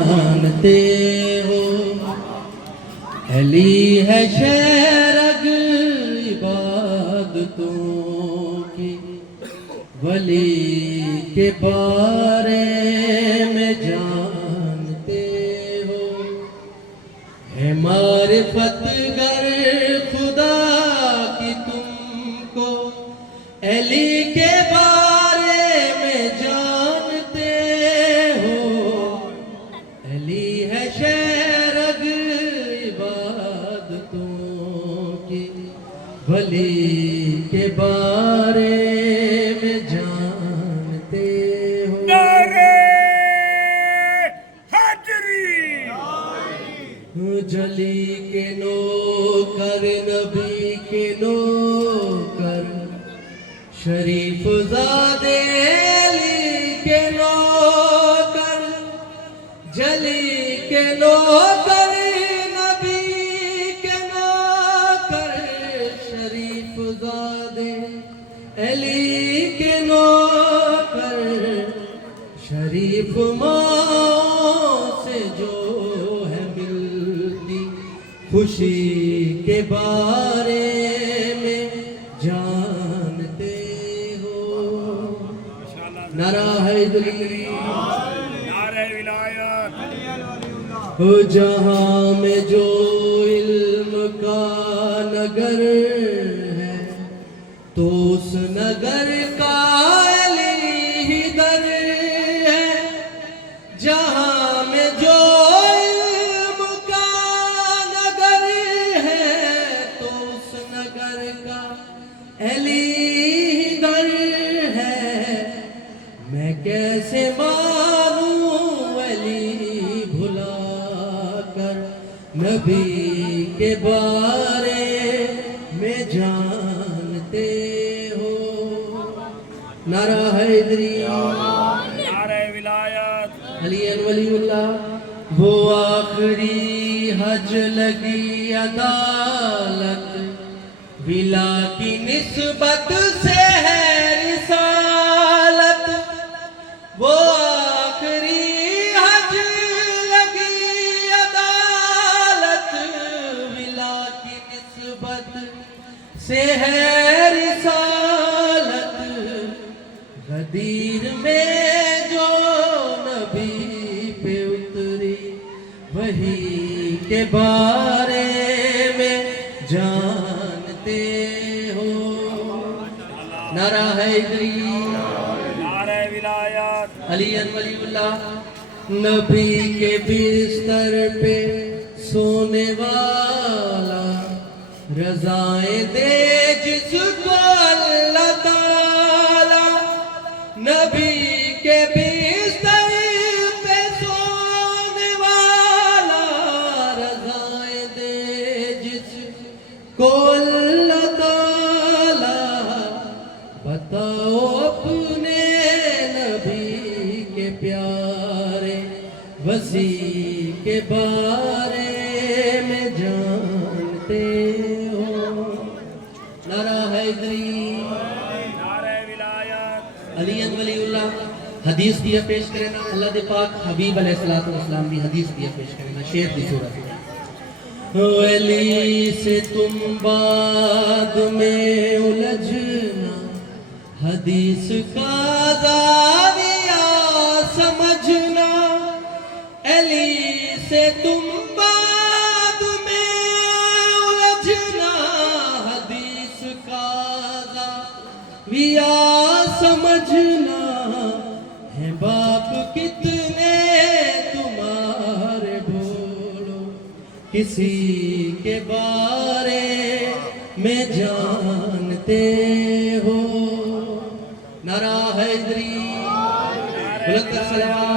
جانتے ہو علی ہے شیرگ عبادتوں کی، ولی کے بارے میں جانتے ہو، ہے معرفت گر خدا کی تم کو، علی کے بارے میں جانتے ہو، علی ہے شیرگ عبادتوں کی، ولی کے بارے میں جانتے ہو۔ نعرہ حیدری! جلی کے نوکر نبی کے نوکر، شریف زادے علی کے نوکر، جلی کے نوکر نبی کے نوکر، شریف زادے علی کے نوکر، شریف ماں سے جو ہے ملتی خوشی کے بارے میں جانتے ہو۔ نعرہ حیدری! نعرہ ولایت! ہو جہاں میں جو علم کا نگر ہے، تو اس نگر کا علی ہی در ہے۔ جہاں میں جو علم کا نگر ہے، تو اس نگر کا علی ہی در ہے۔ میں کیسے مانوں علی بھلا کر، نبی کے بارے میں جانتے ہو۔ نعرہ حیدری! نعرہ ولایت! علی ولی اللہ! وہ آخری حج لگی عدالت، ولا کی نسبت سے ہے رسالت۔ وہ آخری حج لگی عدالت، ولا کی نسبت سے ہے رسالت۔ غدیر میں جو نبی پہ اتری، وہی کے بارے میں جانتے ہو۔ نعرہ حیدری! نعرہ ولایت! علی ولی اللہ! نبی کے بستر پہ سونے والا، رضائیں دے جس کو اللہ تعالی۔ نبی کے بستر پہ سونے والا، رضائیں دے جس کو اللہ تعالی۔ بتاؤ اپنے نبی کے پیارے وسیع کے بارے میں جانتے ہو۔ نعرہ حیدری! نعرہ ولایت! علی ولی اللہ! حدیث دیا پیش کرے نا اللہ دے پاک حبیب علیہ السلام دی حدیث دیا پیش کرے نا شیر دی صورت۔ علی سے تم بعد میں الجھنا، حدیث کا زاویہ سمجھنا۔ علی سے تم بعد میں الجھنا، حدیث کا زاویہ سمجھنا۔ ہے باپ کتنے تمہارے بولو، کسی کے بارے میں جانتے ہو۔ نعرہ حیدری! بلند صلوات!